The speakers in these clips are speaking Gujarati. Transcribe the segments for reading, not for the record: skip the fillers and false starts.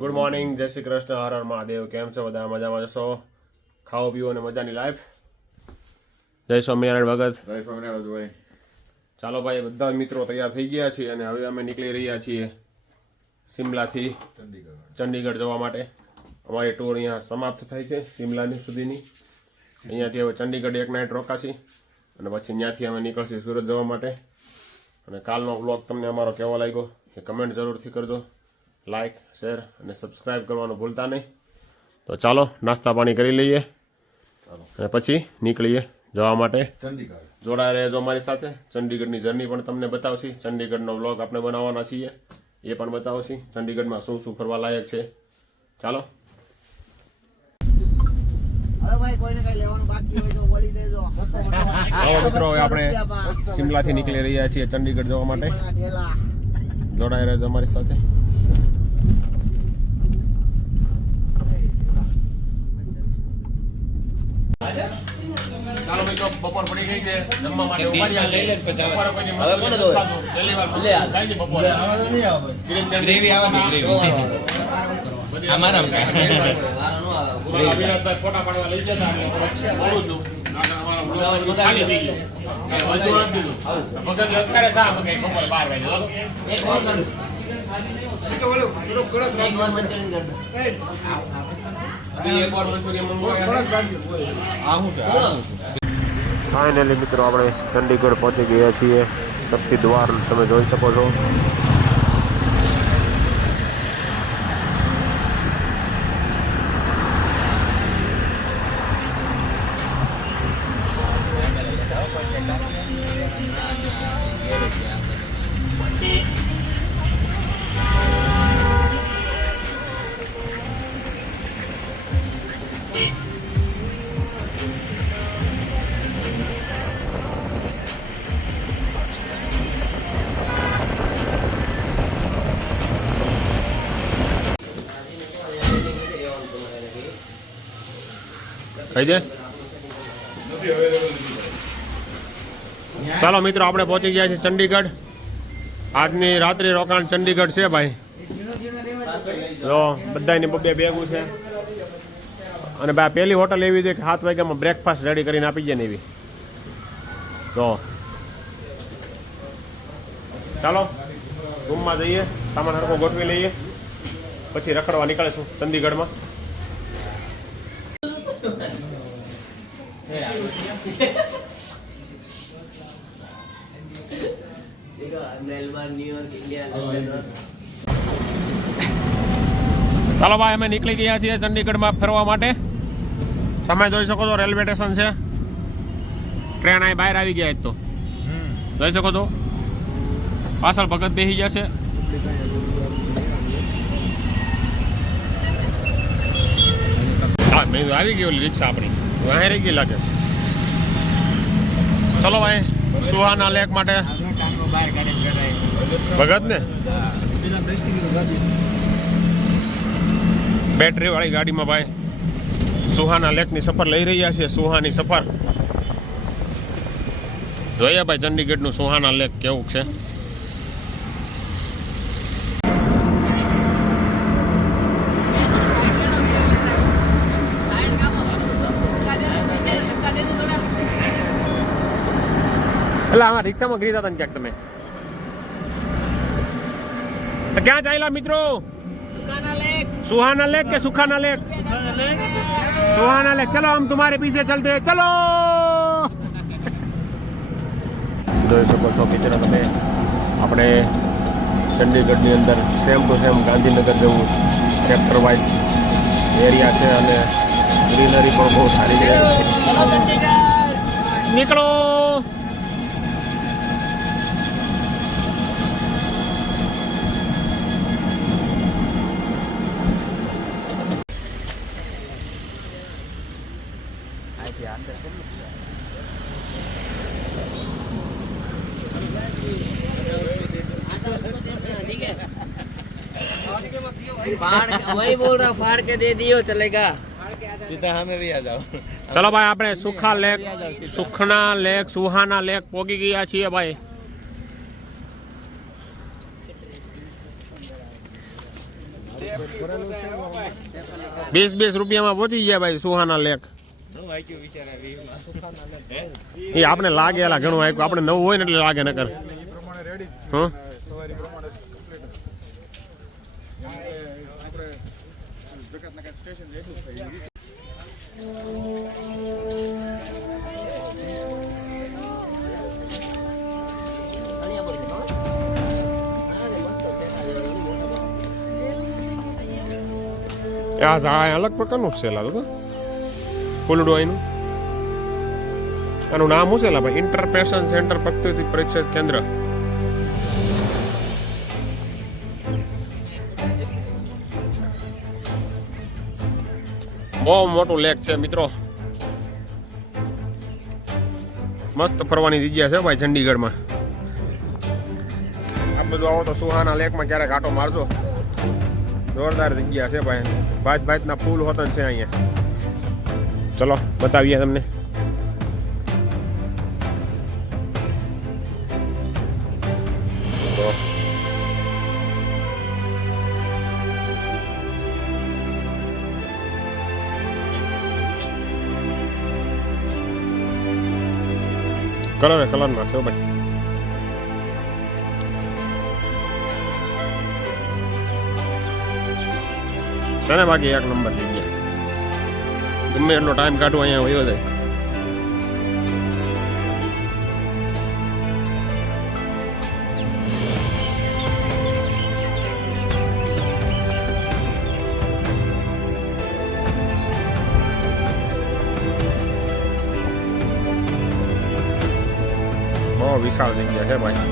ગુડ મોર્નિંગ, જય શ્રી કૃષ્ણ, હર હર મહાદેવ. કેમ છો બધા? મજામાં છો? ખાઓ પીવો અને મજાની લાઈફ. જય સ્વામિનારાયણ ભગત. જય સ્વામિનારાયણ ભાઈ. ચાલો ભાઈ, બધા મિત્રો તૈયાર થઈ ગયા છીએ અને હવે અમે નીકળી રહ્યા છીએ શિમલાથી ચંડીગઢ જવા માટે. અમારી ટૂર અહીંયા સમાપ્ત થાય છે શિમલાની સુધીની. અહીંયાથી હવે ચંડીગઢ એક નાઇટ રોકાશી અને પછી ત્યાંથી અમે નીકળશું સુરત જવા માટે. અને કાલનો વ્લોગ તમને અમારો કેવો લાગ્યો એ કમેન્ટ જરૂરથી કરજો. લાઈક, શેર અને સબસ્ક્રાઈબ કરવાનું ભૂલતા નહીં. તો ચાલો નાસ્તા પાણી કરી લઈએ અને પછી નીકળીએ જવા માટે. જોડાઈ રહેજો અમારી સાથે. ચંડીગઢની જર્ની પણ તમને બતાવશી. ચંડીગઢનો વ્લોગ આપણે બનાવવાના છીએ, એ પણ બતાવશી. ચંડીગઢમાં શું શું ફરવા લાયક છે. ચાલો મિત્રો, હવે આપણે શિમલાથી નીકળી રહ્યા છીએ ચંડીગઢ જવા માટે. જોડાઈ રહેજો અમારી સાથે. ચાલો મિત્રો, બપોર પડી ગઈ છે. જમવા માટે ઉભા રહ્યા છે. બપોરે કોઈ હવે કોને દો પહેલી વાર લે આ કાઈ બપોરે આવા નહીં આવે. ગ્રેવી આવે ને ગ્રેવી અમારા અભિરાજભાઈ ફોટા પાડવા લઈ જતા એટલે બોલું છું. અમારો બ્લોગ ખાલી થઈ ગયો. વધુ નથી દીધું. મગજ અત્યારે સા મગે બપોર 12 વાગે એક ઓર કર કે બોલો થોડો કડક મંચુરિયન કર દે. એક ઓર મંચુરિયન મંગવાયા. ફાઇનલી મિત્રો, આપણે ચંડીગઢ પહોંચી ગયા છીએ. શક્તિ દ્વાર તમે જોઈ શકો છો. ચાલો મિત્રો, આપણે પહોંચી ગયા છીએ ચંડીગઢ. આજની રાત્રિ રોકાણ ચંડીગઢ છે ભાઈ. જો બધાની બબ્બે બેગું છે. અને ભાઈ પહેલી હોટલ એવી છે કે 7 વાગ્યામાં બ્રેકફાસ્ટ રેડી કરીને આપી જાય ને એવી. તો ચાલો રૂમમાં જઈએ, સામાન હરખો ગોઠવી લઈએ, પછી રખડવા નીકળીશું ચંડીગઢમાં. ચાલો ભાઈ, અમે નીકળી ગયા છીએ ચંડીગઢમાં ફરવા માટે. સમય જોઈ શકો છો, રેલવે સ્ટેશન છે. ટ્રેન અહીં બહાર આવી ગયા તો જોઈ શકો છો. પાછળ ભગત બેસી ગયા છે. આવી ગઈ ઓલી રિક્ષા આપણી વાહે રહી ગઈ લાગે. ચલો ભાઈ, સુહાના લેક માટે ભગત ને બેટરી વાળી ગાડીમાં ભાઈ સુહાના લેકની સફર લઈ રહ્યા છે. સુહાની સફર જોઈએ ભાઈ ચંડીગઢનું સુહાના લેક કેવું છે. એટલે આમાં રિક્ષામાં ગીરી હતા ને ક્યાંક તમે ક્યાં ચાલ્યા મિત્રો? सुहाना लेक के सुखाना लेक? सुहाना लेक. चलो हम तुम्हारे पीछे चलते हैं. चलो. જોઈ શકો છો મિત્રો તમે, આપણે ચંડીગઢની અંદર સેમ ટુ સેમ ગાંધીનગર જેવું સેક્ટર વાઇઝ એરિયા છે અને ગ્રીનરી પણ બહુ સારી છે. નીકળો. वही बोल रहा, फाड़ के दे दियो चलेगा. सीधा हमें भी आ जाओ. चलो भाई, આપણે સુખા લેક, સુખના લેક, સુહાના લેક પોગી ગયા છીએ ભાઈ. 20 રૂપિયામાં પહોંચી ગયા ભાઈ સુહાના લેક. એ આપણે લાગે એલા ઘણું આપ્યું, આપણે નવું હોય ને એટલે લાગે નકર. હા આ ઝાડ અલગ પ્રકારનું છે લા તો ફૂલડું એનું. આનું નામ શું છે લા ભાઈ? ઇન્ટરપ્રેશન સેન્ટર પ્રકૃતિ પરીક્ષા કેન્દ્ર. બહુ મોટું લેક છે મિત્રો, મસ્ત ફરવાની જગ્યા છે ભાઈ ચંડીગઢમાં. આ બધું આવો તો સુહાના લેકમાં ક્યારેક આટો મારજો, જોરદાર જગ્યા છે ભાઈ. ભાત ભાતના ફૂલ હોતન છે અહીંયા. ચલો બતાવીએ તમને. કલર ના છે ભાઈ. છે બાકી એક નંબર જગ્યા. ગમે એટલો ટાઈમ કાઢવો અહીંયા વયો જાય. બહુ વિશાળ જગ્યા છે ભાઈ.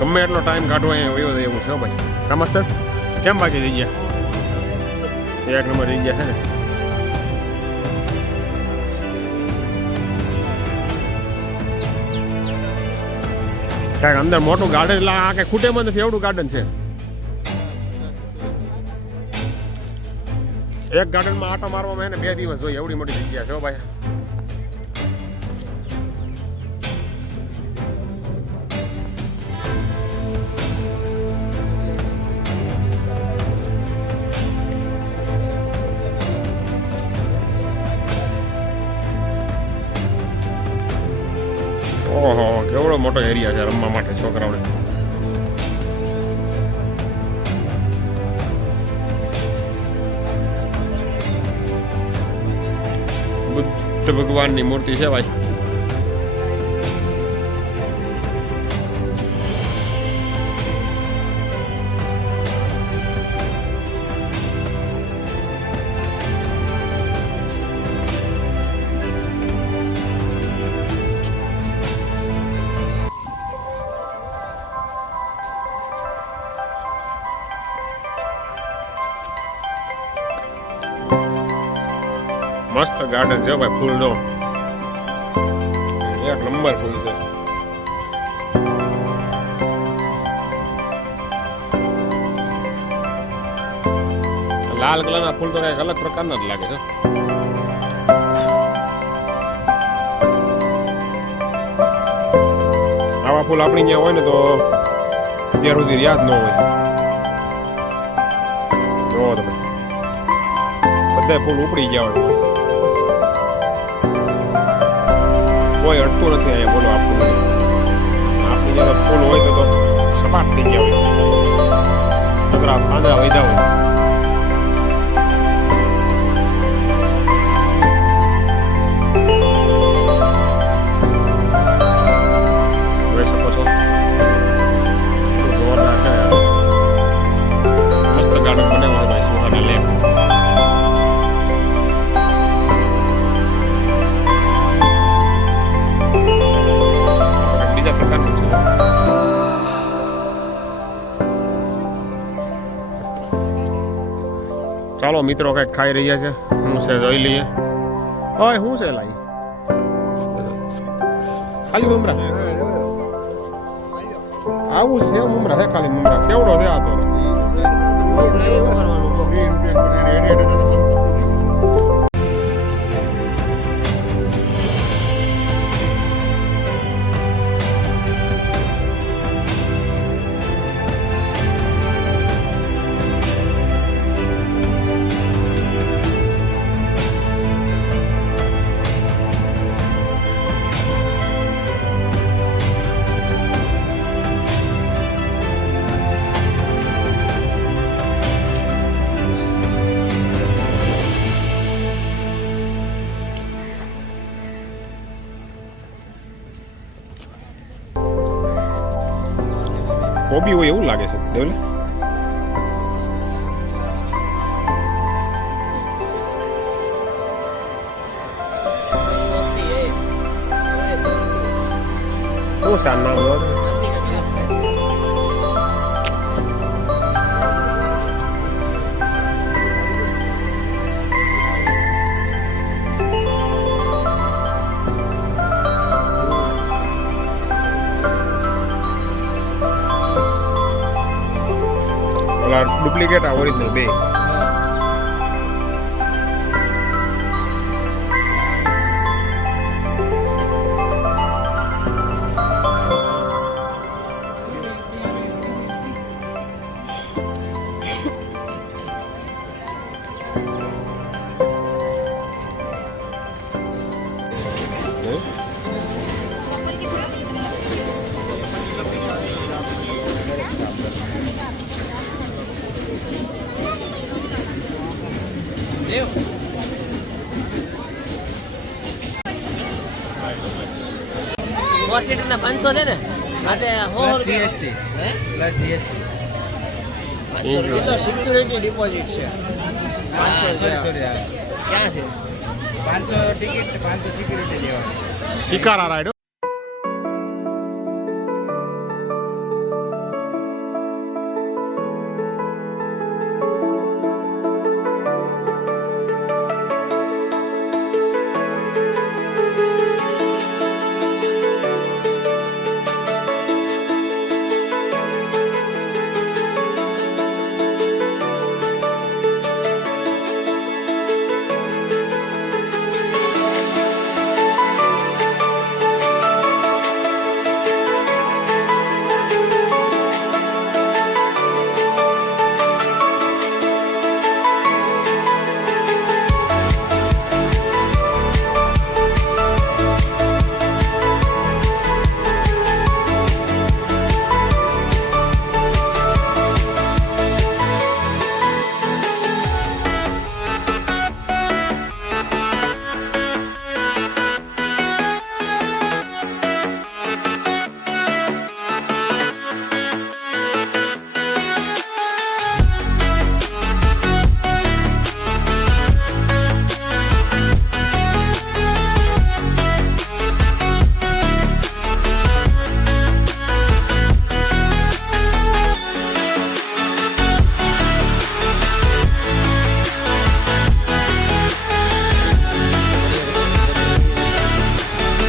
ગમે એટલો ટાઈમ કાઢવો અહીંયા વયો જાય એવું છે ભાઈ. નમસ્તે, કેમ બાકી જગ્યા? એક નંબર જગ્યા છે ને. ક્યાંક અંદર મોટું ગાર્ડન, એટલે આ કે ખૂટેમાં નથી એવડું ગાર્ડન છે. એક ગાર્ડનમાં આટો મારવામાં એને 2 દિવસ જોઈએ એવડી મોટી જગ્યા છે ભાઈ. ઓહો, કેવડો મોટો એરિયા છે રમવા માટે છોકરાઓને. બુદ્ધ ભગવાનની મૂર્તિ છે ભાઈ. મસ્ત ગાર્ડન છે ભાઈ, ફૂલનો એક નંબર ફૂલ છે. લાલ કલરના ફૂલ તો કઈક અલગ પ્રકારના જ લાગે છે. આવા ફૂલ આપણી ત્યાં હોય ને તો અત્યાર સુધી યાદ ન હોય. જોવો તમે, બધા ફૂલ ઉપડી ગયા હોય, કોઈ અટતું નથી અહીંયા. બોલો, આપણું આપણી જ્યાં ફૂલ હોય તો સપાટ થઈ ગયા હોય, નકરા પાંદડા વધ્યા હોય. જોઈ શકો છો, જોરદાર છે. મસ્ત ગાર્ડન બનાવ્યું ભાઈ સુહાના લેક. ચાલો મિત્રો, કઈક ખાઈ રહ્યા છે. શું છે જોઈ લઈએ. ઓય શું છે લાઈ? ખાલી મમરા આવું છે? મમરા છે, ખાલી મમરા. સેવડો છે આ તો. કોબી હોય એવું લાગે છે દેવલે. શું છે આ નામ લો? ડુપ્લિકેટ આ ઓરિજિનલ બે. મોર્સિટી ના 500 છે ને આજે જીએસટી પ્લસ જીએસટી તો સિક્યુરિટી ડિપોઝિટ છે 500 ક્યાં છે 500 ટિકિટ 500 સિક્યુરિટી દેવાની. શિકારા રાઈડ.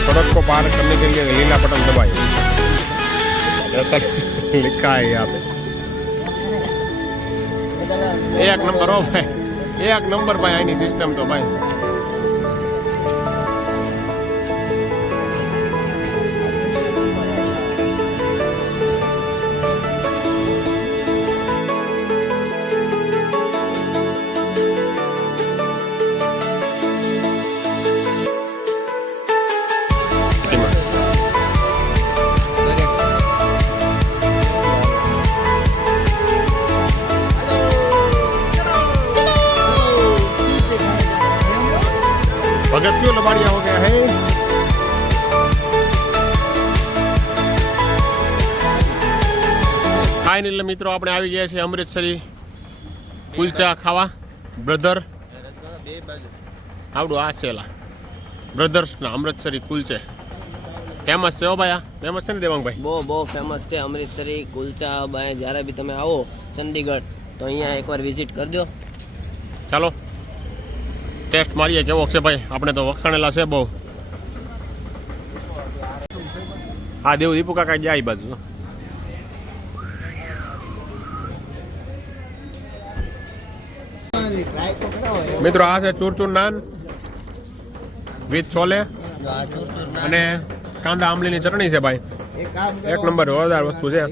सड़क को पार करने के लिए नीला बटन दबाइए. ऐसा लिखा है यहाँ पे. एक नंबर हो भाई, एक नंबर भाई आनी सिस्टम तो भाई. भगत क्यों लबाड़िया हो गया है. ફાઇનલી મિત્રો આપણે આવી ગયા છીએ અમૃતસરી કુલચા ખાવા. બ્રધર આવડું આ છે બ્રધર્સ ના અમૃતસરી કુલચે ફેમસ છે. હો ભાઈ આ ફેમસ છે ને દેવાંગભાઈ? બહુ ફેમસ છે અમૃતસરી કુલચા. ભાઈ જ્યારે બી તમે આવો ચંદીગઢ તો અહીંયા એકવાર વિઝિટ કરજો. ચાલો ટેસ્ટ મારીએ કેવો છે ભાઈ. આપણે તો વખાણેલા છે બહુ. હા દેવ દીપુ કાકા જાય બાજુ. મિત્રો આ છે ચૂરચૂર નાન વિથ છોલે અને કાંદા આમલીની ચટણી છે ભાઈ. એક નંબર જોરદાર વસ્તુ છે.